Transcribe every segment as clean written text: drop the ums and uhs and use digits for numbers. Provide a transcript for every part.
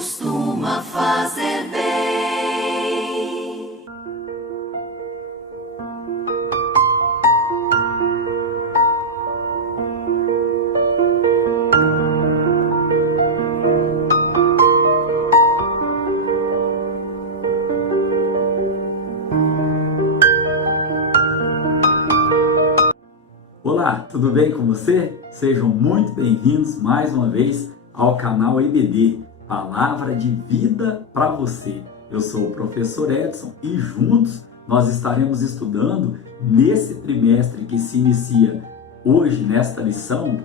costuma fazer bem. Olá, tudo bem com você? Sejam muito bem-vindos mais uma vez ao canal EBD, Palavra de Vida para você. Eu sou o professor Edson e juntos nós estaremos estudando nesse trimestre que se inicia hoje, nesta lição,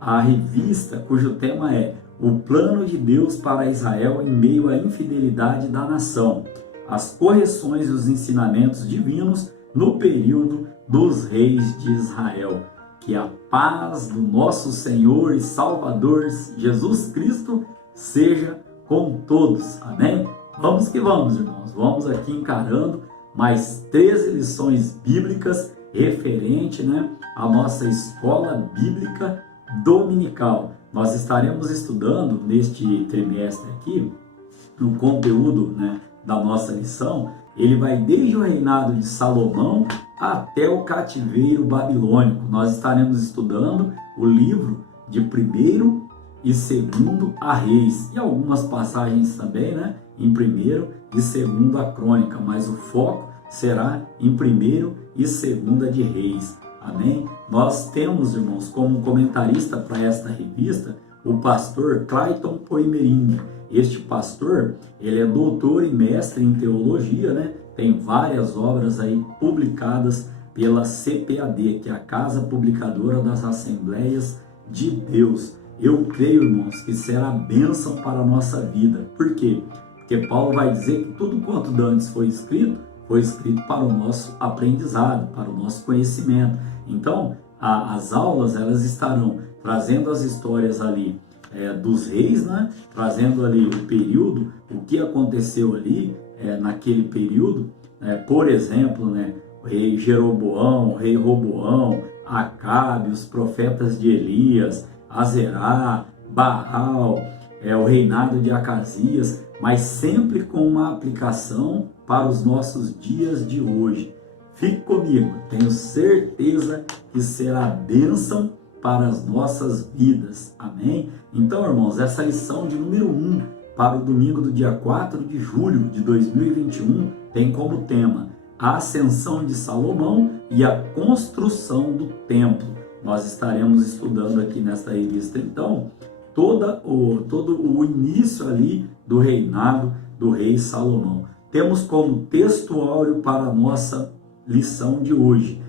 a revista cujo tema é O Plano de Deus para Israel em meio à infidelidade da nação, as correções e os ensinamentos divinos no período dos reis de Israel. Que a paz do nosso Senhor e Salvador Jesus Cristo seja com todos. Amém? Vamos que vamos, irmãos. Vamos aqui encarando mais 13 lições bíblicas referente, à nossa escola bíblica dominical. Nós estaremos estudando neste trimestre aqui, no conteúdo, da nossa lição. Ele vai desde o reinado de Salomão até o cativeiro babilônico. Nós estaremos estudando o livro de 1º e 2º a Reis e algumas passagens também, em 1º e 2º a Crônica, mas o foco será em 1º e 2º de Reis. Amém? Nós temos, irmãos, como comentarista para esta revista, o pastor Clayton Poimering. Este pastor, ele é doutor e mestre em teologia, Tem várias obras aí publicadas pela CPAD, que é a Casa Publicadora das Assembleias de Deus. Eu creio, irmãos, que será bênção para a nossa vida. Por quê? Porque Paulo vai dizer que tudo quanto dantes foi escrito para o nosso aprendizado, para o nosso conhecimento. Então, as aulas, elas estarão trazendo as histórias ali dos reis, trazendo ali o período, o que aconteceu ali naquele período, por exemplo, o rei Jeroboão, o rei Roboão, Acabe, os profetas de Elias, Azerá, Baal, o reinado de Acasias, mas sempre com uma aplicação para os nossos dias de hoje. Fique comigo, tenho certeza que será bênção para as nossas vidas. Amém? Então, irmãos, essa lição de número 1 para o domingo do dia 4 de julho de 2021 tem como tema a ascensão de Salomão e a construção do templo. Nós estaremos estudando aqui nesta revista, então, todo o início ali do reinado do rei Salomão. Temos como texto áureo para a nossa lição de hoje: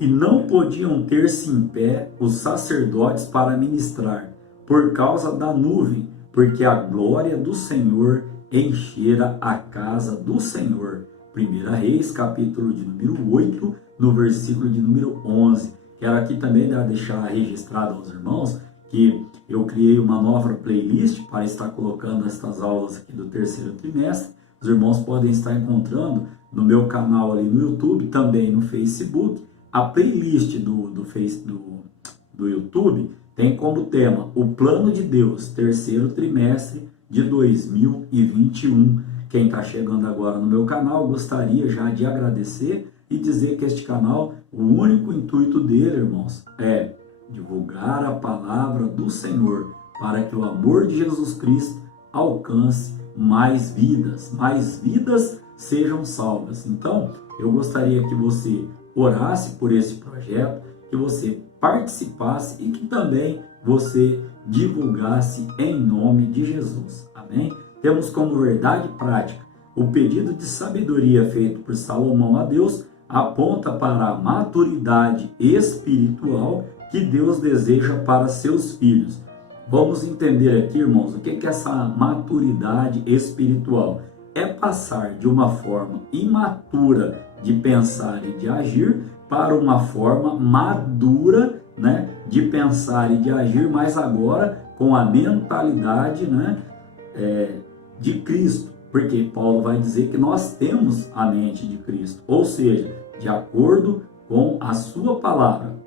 e não podiam ter-se em pé os sacerdotes para ministrar, por causa da nuvem, porque a glória do Senhor enchera a casa do Senhor. 1 Reis, capítulo de número 8, no versículo de número 11. Quero aqui também deixar registrado aos irmãos que eu criei uma nova playlist para estar colocando estas aulas aqui do 3º trimestre. Os irmãos podem estar encontrando no meu canal ali no YouTube, também no Facebook. A playlist do YouTube tem como tema o Plano de Deus, 3º trimestre de 2021. Quem está chegando agora no meu canal, gostaria já de agradecer e dizer que este canal, o único intuito dele, irmãos, é divulgar a palavra do Senhor, para que o amor de Jesus Cristo alcance mais vidas sejam salvas. Então, eu gostaria que você orasse por esse projeto, que você participasse e que também você divulgasse em nome de Jesus. Amém? Temos como verdade prática o pedido de sabedoria feito por Salomão a Deus aponta para a maturidade espiritual que Deus deseja para seus filhos. Vamos entender aqui, irmãos, o que é essa maturidade espiritual? É passar de uma forma imatura de pensar e de agir para uma forma madura, de pensar e de agir, mas agora com a mentalidade, de Cristo. Porque Paulo vai dizer que nós temos a mente de Cristo, ou seja, de acordo com a sua palavra,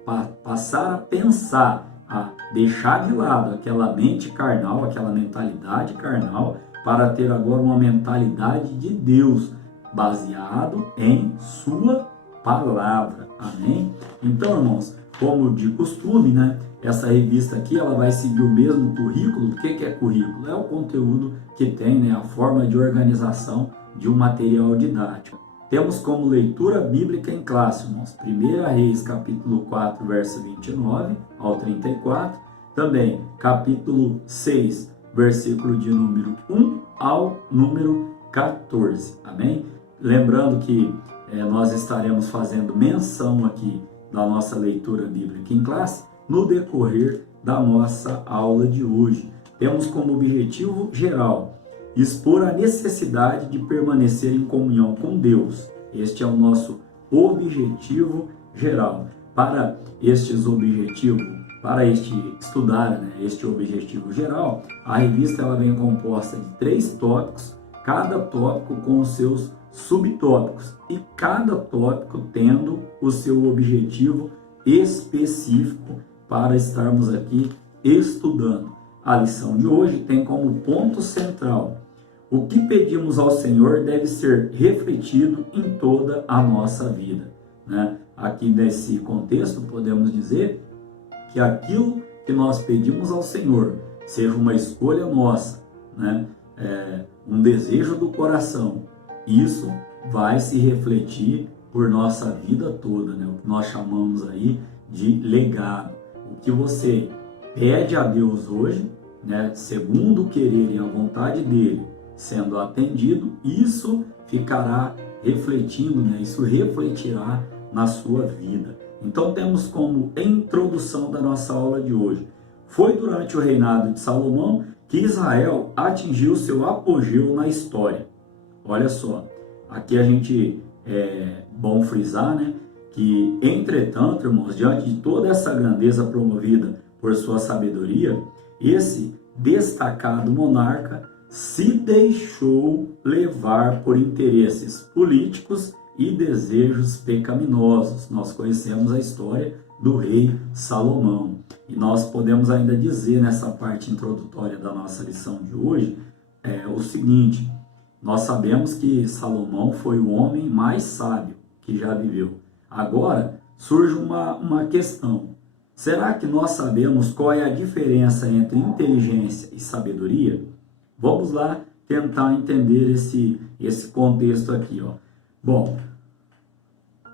passar a pensar, a deixar de lado aquela mente carnal, aquela mentalidade carnal para ter agora uma mentalidade de Deus, baseado em sua palavra. Amém? Então, irmãos, como de costume, né? Essa revista aqui, ela vai seguir o mesmo currículo. O que é currículo? É o conteúdo que tem, né, a forma de organização de um material didático. Temos como leitura bíblica em classe, irmãos, 1 Reis, capítulo 4, verso 29 ao 34. Também, capítulo 6, versículo de número 1 ao número 14. Amém? Lembrando que nós estaremos fazendo menção aqui da nossa leitura bíblica em classe no decorrer da nossa aula de hoje. Temos como objetivo geral expor a necessidade de permanecer em comunhão com Deus. Este é o nosso objetivo geral. Para estudar, né, este objetivo geral, a revista ela vem composta de 3 tópicos, cada tópico com os seus subtópicos e cada tópico tendo o seu objetivo específico para estarmos aqui estudando. A lição de hoje tem como ponto central: o que pedimos ao Senhor deve ser refletido em toda a nossa vida, né? Aqui nesse contexto podemos dizer que aquilo que nós pedimos ao Senhor seja uma escolha nossa, né? Um desejo do coração. Isso vai se refletir por nossa vida toda, né? O que nós chamamos aí de legado. O que você pede a Deus hoje, né, segundo o querer e a vontade dele, sendo atendido, isso ficará refletindo, né? Isso refletirá na sua vida. Então temos como introdução da nossa aula de hoje: foi durante o reinado de Salomão que Israel atingiu seu apogeu na história. Olha só, aqui a gente bom frisar, né, que entretanto, irmãos, diante de toda essa grandeza promovida por sua sabedoria, esse destacado monarca se deixou levar por interesses políticos e desejos pecaminosos. Nós conhecemos a história do rei Salomão. E nós podemos ainda dizer nessa parte introdutória da nossa lição de hoje o seguinte: nós sabemos que Salomão foi o homem mais sábio que já viveu. Agora surge uma questão: será que nós sabemos qual é a diferença entre inteligência e sabedoria? Vamos lá tentar entender esse contexto aqui, ó. Bom,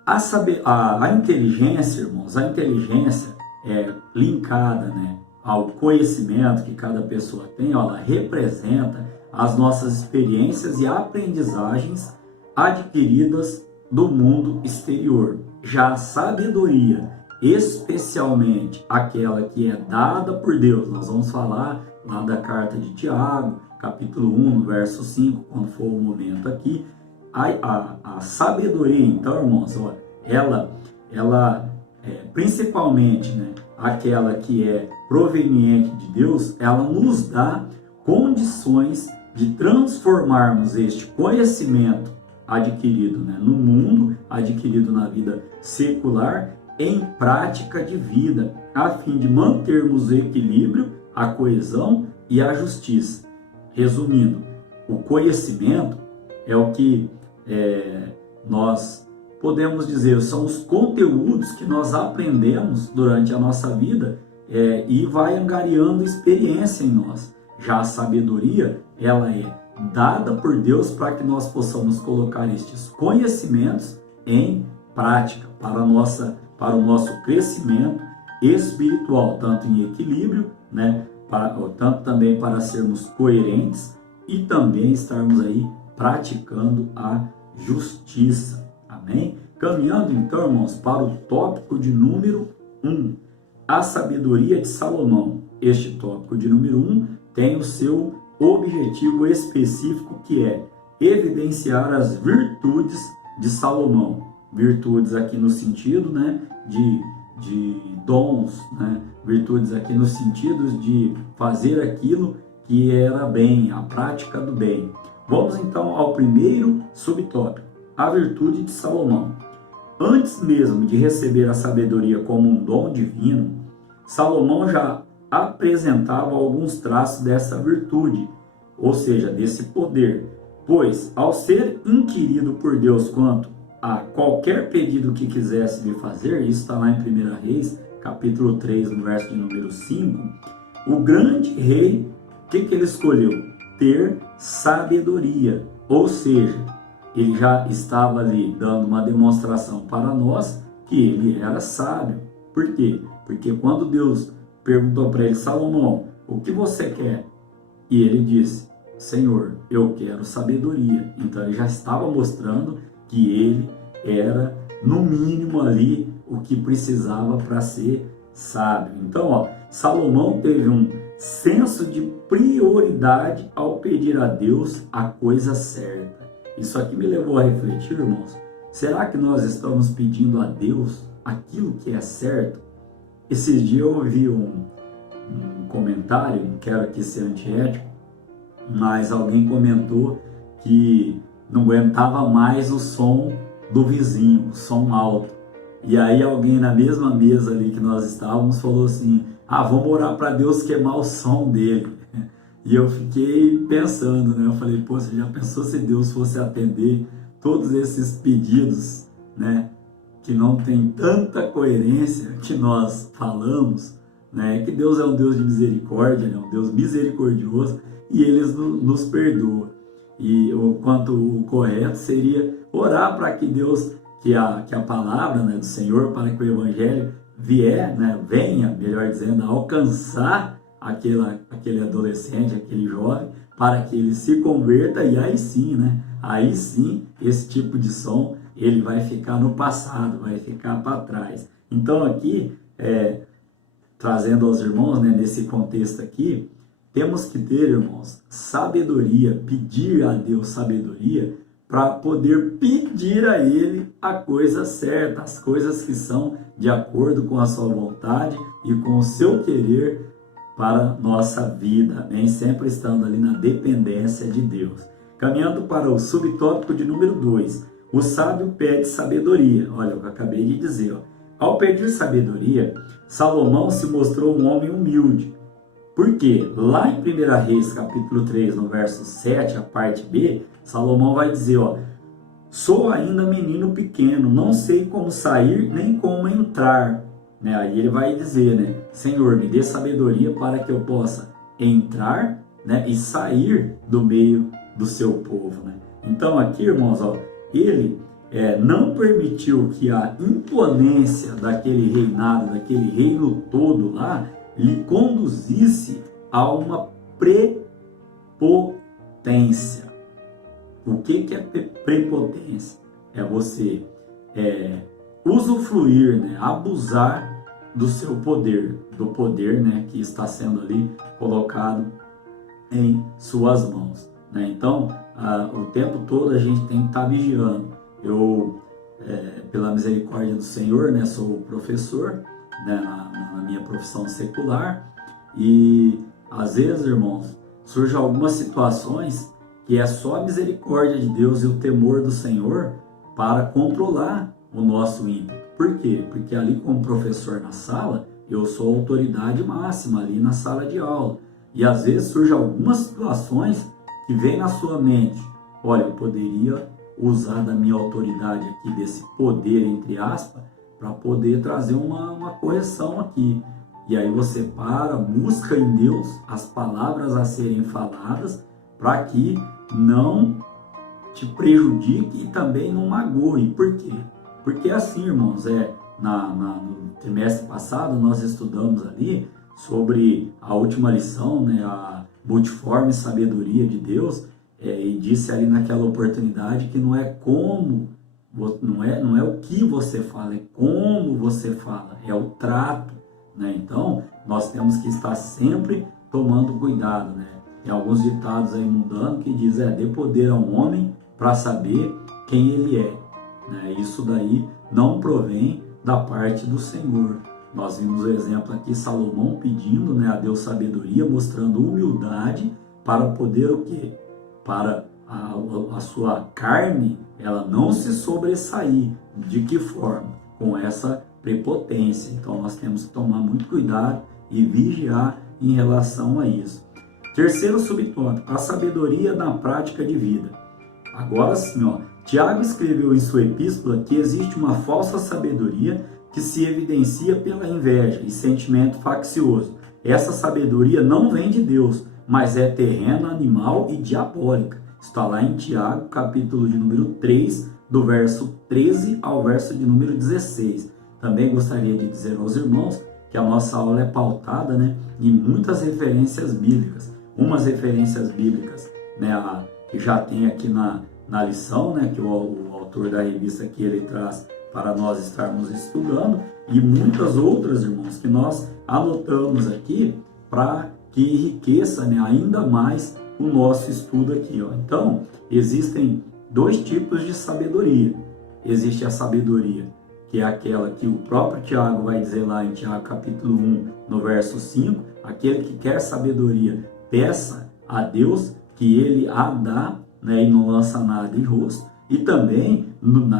a inteligência, irmãos, a inteligência é linkada, né, ao conhecimento que cada pessoa tem. Ó, ela representa as nossas experiências e aprendizagens adquiridas do mundo exterior. Já a sabedoria, especialmente aquela que é dada por Deus, nós vamos falar lá da carta de Tiago, capítulo 1, verso 5, quando for o momento aqui. A sabedoria, então, irmãos, ó, ela principalmente, né, aquela que é proveniente de Deus, ela nos dá condições de transformarmos este conhecimento adquirido, né, no mundo, adquirido na vida secular, em prática de vida, a fim de mantermos o equilíbrio, a coesão e a justiça. Resumindo, o conhecimento é o que nós podemos dizer, são os conteúdos que nós aprendemos durante a nossa vida e vai angariando experiência em nós. Já a sabedoria, ela é dada por Deus para que nós possamos colocar estes conhecimentos em prática para o nosso crescimento espiritual, tanto em equilíbrio, né, tanto também para sermos coerentes e também estarmos aí praticando a justiça. Amém? Caminhando então, irmãos, para o tópico de número 1, a sabedoria de Salomão. Este tópico de número 1 tem o seu objetivo específico, que é evidenciar as virtudes de Salomão. Virtudes aqui no sentido, né, de dons, né? Virtudes aqui no sentido de fazer aquilo que era bem, a prática do bem. Vamos então ao primeiro subtópico, a virtude de Salomão. Antes mesmo de receber a sabedoria como um dom divino, Salomão já apresentava alguns traços dessa virtude, ou seja, desse poder. Pois, ao ser inquirido por Deus quanto a qualquer pedido que quisesse lhe fazer, isso está lá em 1 Reis, capítulo 3, no verso de número 5, o grande rei, o que ele escolheu? Ter sabedoria, ou seja, ele já estava ali dando uma demonstração para nós que ele era sábio. Por quê? Porque quando Deus perguntou para ele, Salomão, o que você quer? E ele disse, Senhor, eu quero sabedoria. Então ele já estava mostrando que ele era, no mínimo ali, o que precisava para ser sábio. Então, Salomão teve um senso de prioridade ao pedir a Deus a coisa certa. Isso aqui me levou a refletir, irmãos. Será que nós estamos pedindo a Deus aquilo que é certo? Esses dias eu ouvi um comentário, não quero aqui ser antiético, mas alguém comentou que não aguentava mais o som do vizinho, o som alto. E aí alguém na mesma mesa ali que nós estávamos falou assim, vamos orar para Deus queimar o som dele. E eu fiquei pensando, né? Eu falei, pô, você já pensou se Deus fosse atender todos esses pedidos, né? Que não tem tanta coerência que nós falamos, né? Que Deus é um Deus de misericórdia, né? Um Deus misericordioso e Ele nos perdoa. E o quanto o correto seria orar para que Deus, que a palavra, né, do Senhor, para que o Evangelho venha, melhor dizendo, a alcançar aquele adolescente, aquele jovem, para que ele se converta e aí sim, né? Aí sim, esse tipo de som, ele vai ficar no passado, vai ficar para trás. Então aqui, trazendo aos irmãos, né, nesse contexto aqui, temos que ter, irmãos, sabedoria, pedir a Deus sabedoria para poder pedir a Ele a coisa certa, as coisas que são de acordo com a sua vontade e com o seu querer para nossa vida, amém? Sempre estando ali na dependência de Deus. Caminhando para o subtópico de número 2, o sábio pede sabedoria. Olha o que eu acabei de dizer. Ao pedir sabedoria, Salomão se mostrou um homem humilde. Por quê? Lá em 1 Reis, capítulo 3, no verso 7, a parte B, Salomão vai dizer, sou ainda menino pequeno, não sei como sair nem como entrar. Né? Aí ele vai dizer, né? Senhor, me dê sabedoria para que eu possa entrar, né, e sair do meio do seu povo. Né? Então aqui, irmãos, ele não permitiu que a imponência daquele reinado, daquele reino todo lá, lhe conduzisse a uma prepotência. O que é prepotência? É você usufruir, né, abusar do seu poder, do poder, né, que está sendo ali colocado em suas mãos. Né? Então, o tempo todo a gente tem que estar vigiando. Eu, pela misericórdia do Senhor, né, sou professor, né, na minha profissão secular, e às vezes, irmãos, surgem algumas situações que é só a misericórdia de Deus e o temor do Senhor para controlar o nosso ímpeto. Por quê? Porque ali como professor na sala, eu sou a autoridade máxima ali na sala de aula. E às vezes surgem algumas situações que vem na sua mente, olha, eu poderia usar da minha autoridade aqui, desse poder, entre aspas, para poder trazer uma correção aqui. E aí você busca em Deus as palavras a serem faladas para que não te prejudique e também não magoe. Por quê? Porque assim, irmãos, no trimestre passado nós estudamos ali sobre a última lição, né, a multiforme sabedoria de Deus, e disse ali naquela oportunidade que não é o que você fala, é como você fala, é o trato, né? Então, nós temos que estar sempre tomando cuidado, né? Tem alguns ditados aí mudando que diz, dê poder ao homem para saber quem ele é, né? Isso daí não provém da parte do Senhor. Nós vimos o exemplo aqui, Salomão pedindo, né, a Deus sabedoria, mostrando humildade para poder o quê? Para a sua carne, ela não se sobressair. De que forma? Com essa prepotência. Então nós temos que tomar muito cuidado e vigiar em relação a isso. Terceiro subtópico, a sabedoria na prática de vida. Agora sim, Tiago escreveu em sua epístola que existe uma falsa sabedoria que se evidencia pela inveja e sentimento faccioso. Essa sabedoria não vem de Deus, mas é terrena, animal e diabólica. Está lá em Tiago, capítulo de número 3, do verso 13 ao verso de número 16. Também gostaria de dizer aos irmãos que a nossa aula é pautada, em muitas referências bíblicas. Umas referências bíblicas, que já tem aqui na lição, que o autor da revista aqui ele traz para nós estarmos estudando, e muitas outras, irmãos, que nós anotamos aqui para que enriqueça ainda mais o nosso estudo aqui. Então, existem dois tipos de sabedoria. Existe a sabedoria, que é aquela que o próprio Tiago vai dizer lá em Tiago capítulo 1, no verso 5, aquele que quer sabedoria, peça a Deus que ele a dá, e não lança nada em rosto. E também,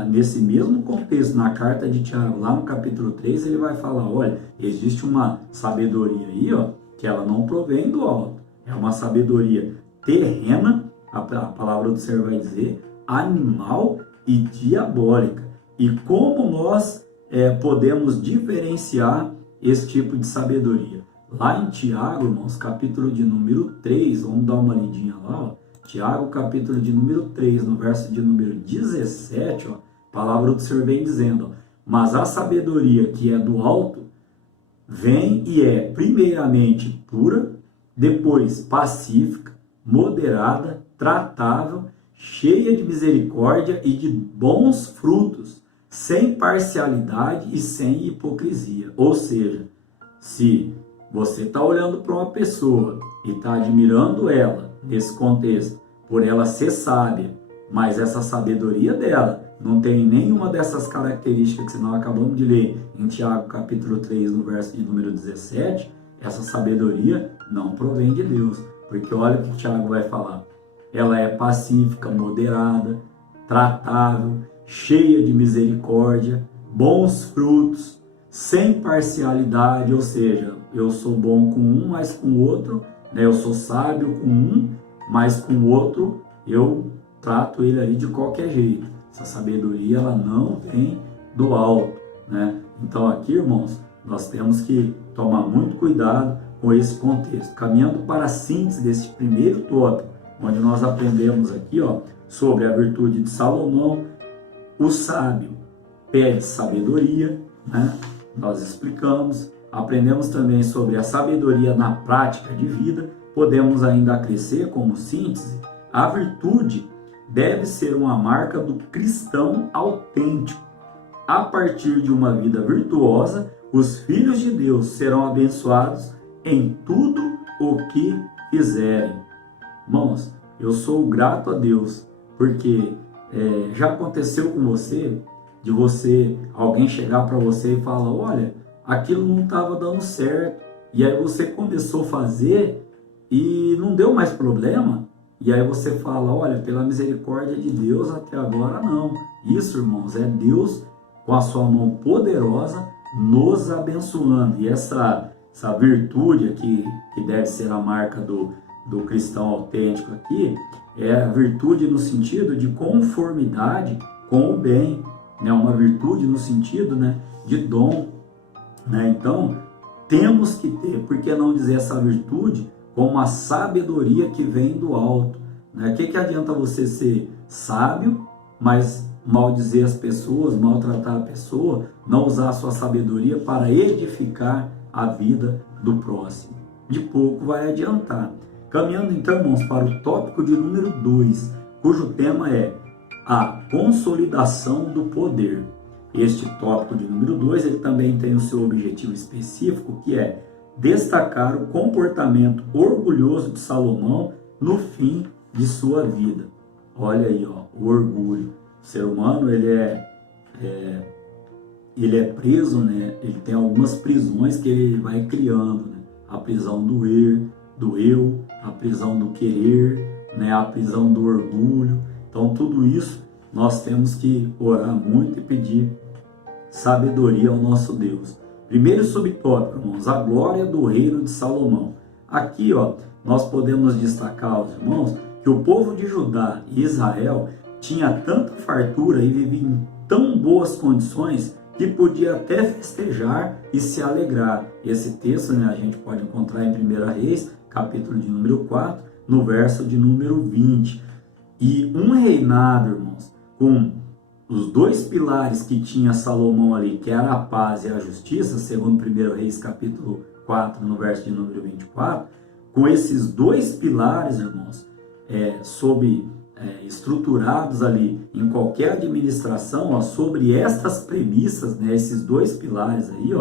nesse mesmo contexto, na carta de Tiago, lá no capítulo 3, ele vai falar, olha, existe uma sabedoria aí, que ela não provém do alto. É uma sabedoria terrena, a palavra do Senhor vai dizer, animal e diabólica. E como nós podemos diferenciar esse tipo de sabedoria? Lá em Tiago, irmãos, capítulo de número 3, vamos dar uma lidinha lá, Tiago, capítulo de número 3, no verso de número 17, a palavra do Senhor vem dizendo, mas a sabedoria que é do alto vem e é primeiramente pura, depois pacífica, moderada, tratável, cheia de misericórdia e de bons frutos, sem parcialidade e sem hipocrisia. Ou seja, se você está olhando para uma pessoa e está admirando ela, nesse contexto, por ela ser sábia, mas essa sabedoria dela não tem nenhuma dessas características que nós acabamos de ler em Tiago capítulo 3, no verso de número 17, essa sabedoria não provém de Deus, porque olha o que Tiago vai falar, ela é pacífica, moderada, tratável, cheia de misericórdia, bons frutos, sem parcialidade, ou seja, eu sou bom com um, mas com o outro, eu sou sábio com um, mas com o outro eu trato ele ali de qualquer jeito. Essa sabedoria ela não vem do alto, Então aqui, irmãos, nós temos que tomar muito cuidado com esse contexto. Caminhando para a síntese desse primeiro tópico, onde nós aprendemos aqui, sobre a virtude de Salomão, o sábio pede sabedoria, Nós explicamos. Aprendemos também sobre a sabedoria na prática de vida. Podemos ainda acrescer como síntese, a virtude deve ser uma marca do cristão autêntico. A partir de uma vida virtuosa, os filhos de Deus serão abençoados em tudo o que fizerem. Irmãos, eu sou grato a Deus, porque já aconteceu com você, alguém chegar para você e falar, olha, aquilo não estava dando certo, e aí você começou a fazer e não deu mais problema, e aí você fala, olha, pela misericórdia de Deus até agora não. Isso, irmãos, é Deus com a sua mão poderosa nos abençoando. E essa virtude aqui, que deve ser a marca do cristão autêntico aqui, é a virtude no sentido de conformidade com o bem, uma virtude no sentido de dom. Então, temos que ter, por que não dizer essa virtude, com uma sabedoria que vem do alto. O que adianta você ser sábio, mas maldizer as pessoas, maltratar a pessoa, não usar a sua sabedoria para edificar a vida do próximo? De pouco vai adiantar. Caminhando então, irmãos, para o tópico de número 2, cujo tema é a consolidação do poder. Este tópico de número 2, ele também tem o seu objetivo específico, que é destacar o comportamento orgulhoso de Salomão no fim de sua vida. Olha aí, o orgulho. O ser humano, ele é preso, ele tem algumas prisões que ele vai criando, a prisão do eu, a prisão do querer, a prisão do orgulho. Então, tudo isso nós temos que orar muito e pedir sabedoria ao nosso Deus. Primeiro subtópico, irmãos, a glória do reino de Salomão. Aqui, nós podemos destacar aos irmãos que o povo de Judá e Israel tinha tanta fartura e vivia em tão boas condições que podia até festejar e se alegrar. Esse texto, a gente pode encontrar em 1 Reis, capítulo de número 4, no verso de número 20. E um reinado, irmãos, com os dois pilares que tinha Salomão ali, que era a paz e a justiça, segundo 1 Reis, capítulo 4, no verso de número 24, com esses dois pilares, irmãos, estruturados ali em qualquer administração, sobre estas premissas, esses dois pilares aí,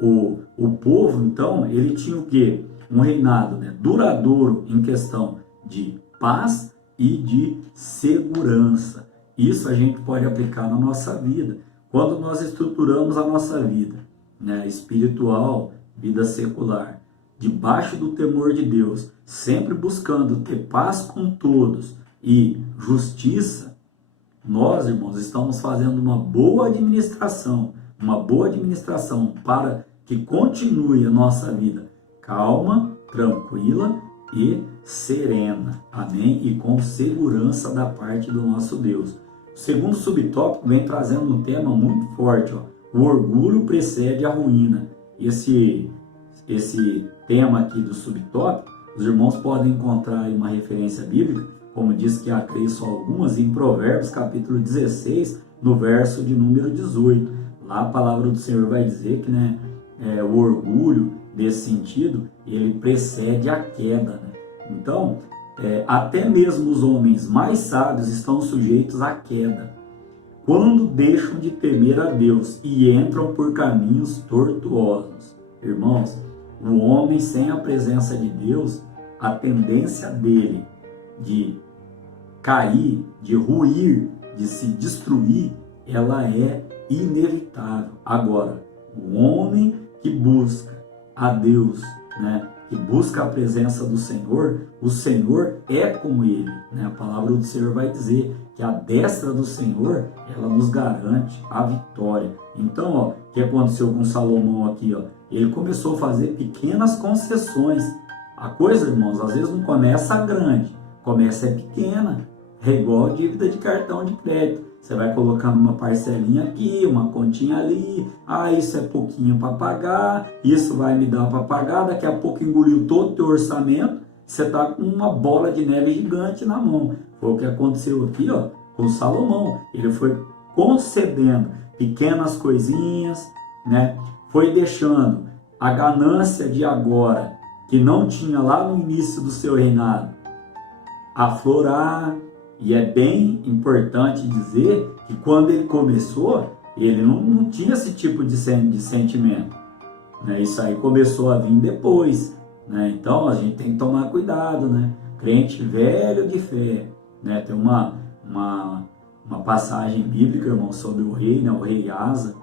o povo, então, ele tinha o quê? Um reinado duradouro em questão de paz e de segurança. Isso a gente pode aplicar na nossa vida. Quando nós estruturamos a nossa vida espiritual, vida secular, debaixo do temor de Deus, sempre buscando ter paz com todos e justiça, nós, irmãos, estamos fazendo uma boa administração para que continue a nossa vida calma, tranquila e serena, amém? E com segurança da parte do nosso Deus. O segundo subtópico vem trazendo um tema muito forte, o orgulho precede a ruína. Esse tema aqui do subtópico, os irmãos podem encontrar aí uma referência bíblica, como diz que há creio só algumas, em Provérbios capítulo 16, no verso de número 18. Lá a palavra do Senhor vai dizer que o orgulho, desse sentido, ele precede a queda. Então, até mesmo os homens mais sábios estão sujeitos à queda, quando deixam de temer a Deus e entram por caminhos tortuosos. Irmãos, o homem sem a presença de Deus, a tendência dele de cair, de ruir, de se destruir, ela é inevitável. Agora, o homem que busca a Deus, que busca a presença do Senhor, o Senhor é com ele. A palavra do Senhor vai dizer que a destra do Senhor, ela nos garante a vitória. Então, o que aconteceu com Salomão aqui? Ele começou a fazer pequenas concessões. A coisa, irmãos, às vezes não começa grande, começa pequena. É igual dívida de cartão de crédito. Você vai colocando uma parcelinha aqui, uma continha ali. Isso é pouquinho para pagar, isso vai me dar para pagar. Daqui a pouco engoliu todo o teu orçamento. Você está com uma bola de neve gigante na mão. Foi o que aconteceu aqui com Salomão. Ele foi concedendo pequenas coisinhas, foi deixando a ganância de agora, que não tinha lá no início do seu reinado, aflorar. E é bem importante dizer que quando ele começou, ele não tinha esse tipo de sentimento. Isso aí começou a vir depois. Então a gente tem que tomar cuidado. Crente velho de fé. Tem uma passagem bíblica, irmão, sobre o rei, o rei Asa,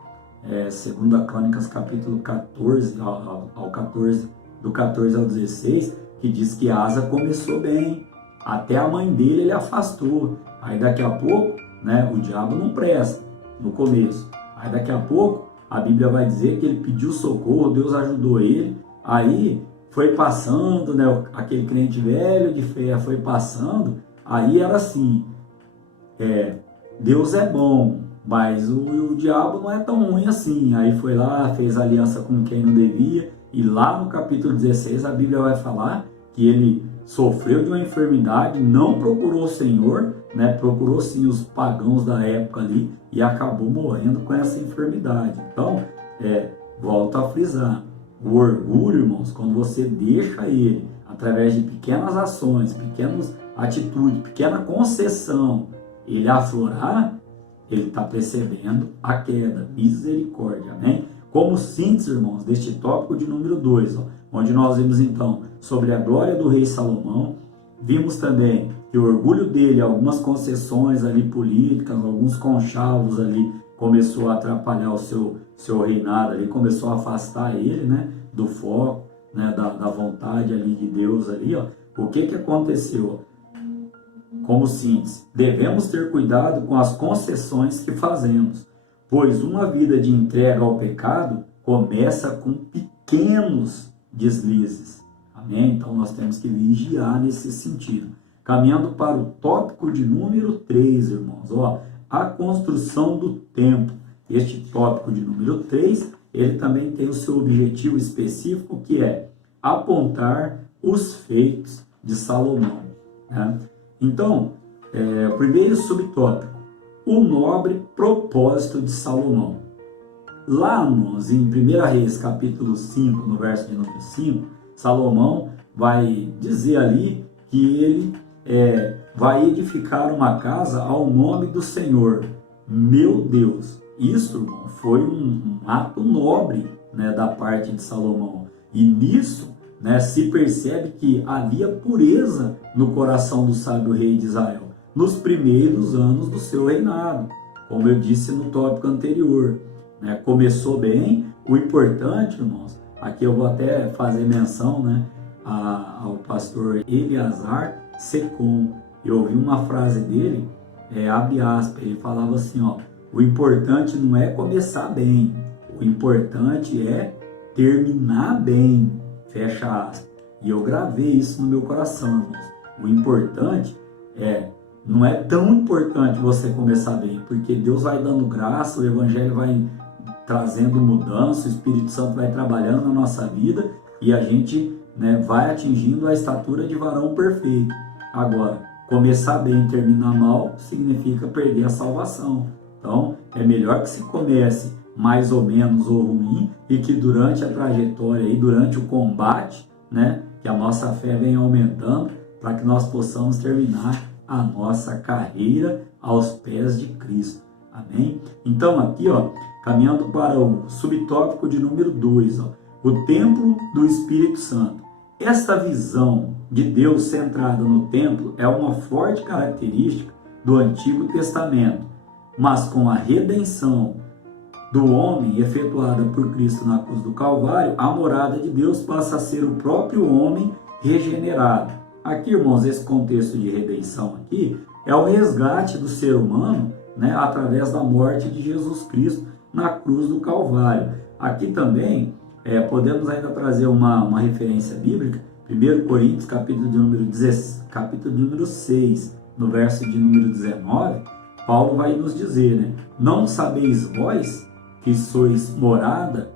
2 Crônicas capítulo 14, ao 14, do 14 ao 16, que diz que Asa começou bem. Até a mãe dele ele afastou. Aí daqui a pouco, o diabo não presta no começo. Aí daqui a pouco a Bíblia vai dizer que ele pediu socorro, Deus ajudou ele. Aí foi passando, aquele crente velho de fé foi passando. Aí era assim, Deus é bom, mas o diabo não é tão ruim assim. Aí foi lá, fez aliança com quem não devia. E lá no capítulo 16 a Bíblia vai falar que ele sofreu de uma enfermidade, não procurou o Senhor, procurou sim os pagãos da época ali e acabou morrendo com essa enfermidade. Então, volto a frisar, o orgulho, irmãos, quando você deixa ele, através de pequenas ações, pequenas atitudes, pequena concessão, ele aflorar, ele está percebendo a queda, misericórdia, amém? Como síntese, irmãos, deste tópico de número 2, onde nós vimos então sobre a glória do rei Salomão, vimos também que o orgulho dele, algumas concessões ali políticas, alguns conchavos ali, começou a atrapalhar o seu reinado ali, começou a afastar ele, do foco, da vontade ali de Deus ali, O que aconteceu? Como síntese, devemos ter cuidado com as concessões que fazemos, pois uma vida de entrega ao pecado começa com pequenos deslizes. Amém? Então nós temos que vigiar nesse sentido. Caminhando para o tópico de número 3, irmãos. Ó, a construção do templo. Este tópico de número 3, ele também tem o seu objetivo específico, que é apontar os feitos de Salomão. Né? Então, o primeiro subtópico, o nobre propósito de Salomão. Lá, irmãos, em 1 Reis, capítulo 5, no verso de número 5, Salomão vai dizer ali que ele vai edificar uma casa ao nome do Senhor, meu Deus. Isso, irmão, foi um ato nobre, né, da parte de Salomão. E nisso, né, se percebe que havia pureza no coração do sábio rei de Israel, nos primeiros anos do seu reinado, como eu disse no tópico anterior. Né, começou bem. O importante, irmãos, aqui eu vou até fazer menção, né, ao pastor Eleazar Secom. Eu ouvi uma frase dele, abre aspas, ele falava assim, ó, o importante não é começar bem, o importante é terminar bem, fecha aspas. E eu gravei isso no meu coração, irmãos. O importante não é tão importante você começar bem, porque Deus vai dando graça, o Evangelho vai trazendo mudança, o Espírito Santo vai trabalhando na nossa vida e a gente, né, vai atingindo a estatura de varão perfeito. Agora, começar bem e terminar mal significa perder a salvação. Então, é melhor que se comece mais ou menos ou ruim e que durante a trajetória e durante o combate, né, que a nossa fé venha aumentando para que nós possamos terminar a nossa carreira aos pés de Cristo. Amém? Então, aqui, ó, caminhando para o subtópico de número 2, ó, o templo do Espírito Santo. Esta visão de Deus centrada no templo é uma forte característica do Antigo Testamento, mas com a redenção do homem efetuada por Cristo na cruz do Calvário, a morada de Deus passa a ser o próprio homem regenerado. Aqui, irmãos, esse contexto de redenção aqui é o resgate do ser humano, né, através da morte de Jesus Cristo na cruz do Calvário. Aqui também podemos ainda trazer uma referência bíblica, 1 Coríntios, capítulo de número 6, no verso de número 19, Paulo vai nos dizer, né, não sabeis vós que sois morada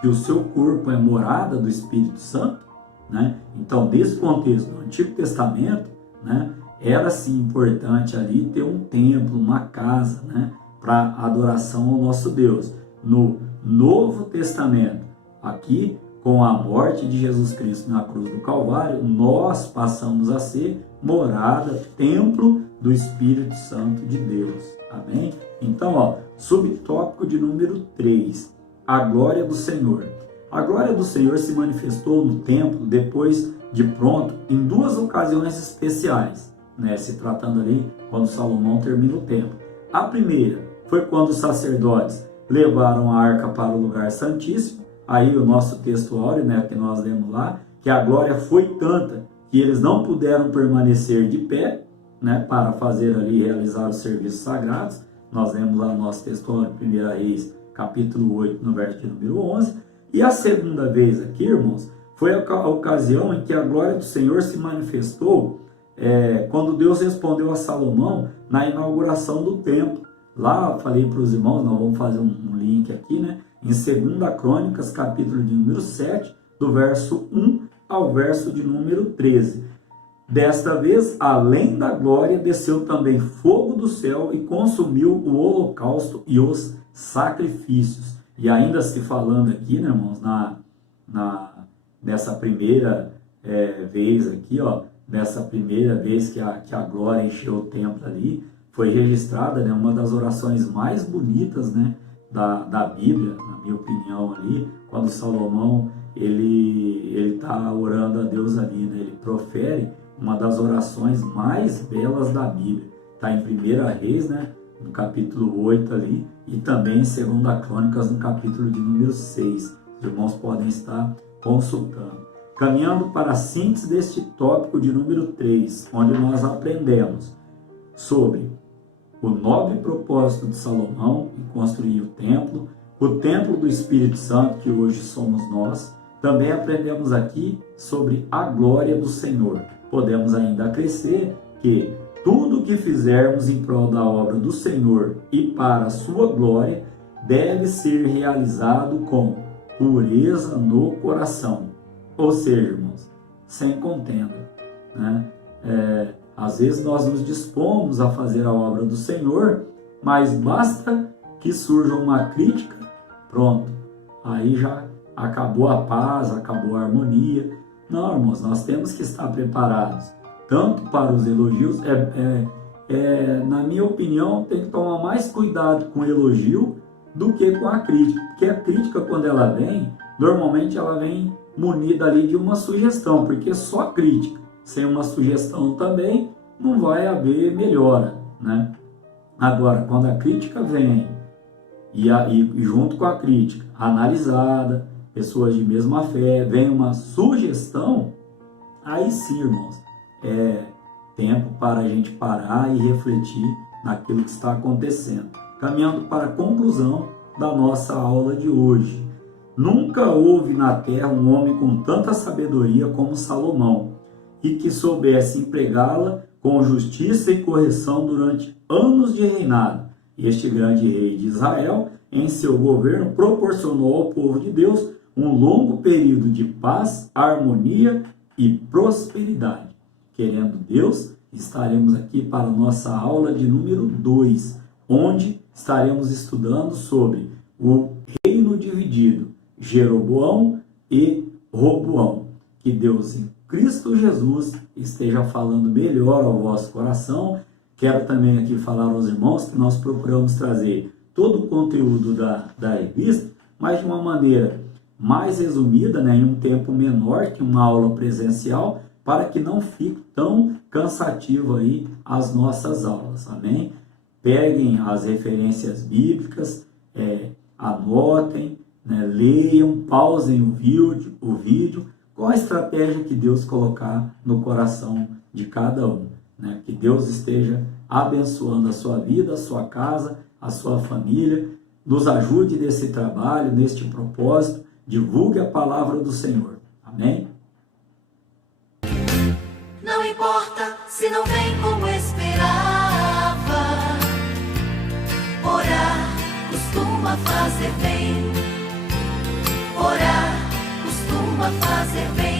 que o seu corpo é morada do Espírito Santo? Né? Então, nesse contexto do Antigo Testamento, né, era sim importante ali ter um templo, uma casa, né, para adoração ao nosso Deus. No Novo Testamento, aqui com a morte de Jesus Cristo na cruz do Calvário, nós passamos a ser morada, templo do Espírito Santo de Deus. Amém? Então, ó, subtópico de número 3, a glória do Senhor. A glória do Senhor se manifestou no templo depois de pronto em duas ocasiões especiais, né, se tratando ali quando Salomão termina o templo. A primeira foi quando os sacerdotes levaram a arca para o lugar santíssimo. Aí o nosso texto áureo, né, que nós lemos lá, que a glória foi tanta que eles não puderam permanecer de pé, né, para fazer ali, realizar os serviços sagrados. Nós lemos lá no nosso texto áureo, 1 Reis, capítulo 8, no verso de número 11. E a segunda vez aqui, irmãos, foi a ocasião em que a glória do Senhor se manifestou quando Deus respondeu a Salomão na inauguração do templo. Lá, falei para os irmãos, nós vamos fazer um link aqui, né? Em 2 Crônicas, capítulo de número 7, do verso 1 ao verso de número 13. Desta vez, além da glória, desceu também fogo do céu e consumiu o holocausto e os sacrifícios. E ainda se falando aqui, né, irmãos, nessa primeira vez aqui, ó, nessa primeira vez que a glória encheu o templo ali, foi registrada, né, uma das orações mais bonitas, né, da Bíblia, na minha opinião ali, quando Salomão ele está orando a Deus ali, né, ele profere uma das orações mais belas da Bíblia. Está em 1 Reis, né, no capítulo 8 ali, e também em 2 Crônicas, no capítulo de número 6. Os irmãos podem estar consultando. Caminhando para a síntese deste tópico de número 3, onde nós aprendemos sobre o nobre propósito de Salomão em construir o templo do Espírito Santo, que hoje somos nós, Também aprendemos aqui sobre a glória do Senhor. Podemos ainda acrescer que tudo que fizermos em prol da obra do Senhor e para a sua glória deve ser realizado com pureza no coração. Ou seja, irmãos, sem contenda, né? Às vezes nós nos dispomos a fazer a obra do Senhor, mas basta que surja uma crítica, pronto, aí já acabou a paz, acabou a harmonia. Não, irmãos, nós temos que estar preparados, tanto para os elogios, na minha opinião, tem que tomar mais cuidado com o elogio do que com a crítica, porque a crítica, quando ela vem, normalmente ela vem munida ali de uma sugestão, porque só crítica, sem uma sugestão também, não vai haver melhora, né? Agora, quando a crítica vem, e junto com a crítica analisada, pessoas de mesma fé, vem uma sugestão, aí sim, irmãos, é tempo para a gente parar e refletir naquilo que está acontecendo. Caminhando para a conclusão da nossa aula de hoje. Nunca houve na terra um homem com tanta sabedoria como Salomão, e que soubesse empregá-la com justiça e correção durante anos de reinado. Este grande rei de Israel, em seu governo, proporcionou ao povo de Deus um longo período de paz, harmonia e prosperidade. Querendo Deus, estaremos aqui para a nossa aula de número 2, onde estaremos estudando sobre o reino dividido, Jeroboão e Roboão. Que Deus em Cristo Jesus esteja falando melhor ao vosso coração. Quero também aqui falar aos irmãos que nós procuramos trazer todo o conteúdo da revista, mas de uma maneira mais resumida, né, em um tempo menor que uma aula presencial, para que não fique tão cansativo aí as nossas aulas, amém? Peguem as referências bíblicas, anotem, né, leiam, pausem o vídeo, com a estratégia que Deus colocar no coração de cada um, né? Que Deus esteja abençoando a sua vida, a sua casa, a sua família, nos ajude nesse trabalho, neste propósito, divulgue a palavra do Senhor, amém? Não importa se não vem como esperava, orar costuma fazer bem, orar costuma fazer bem.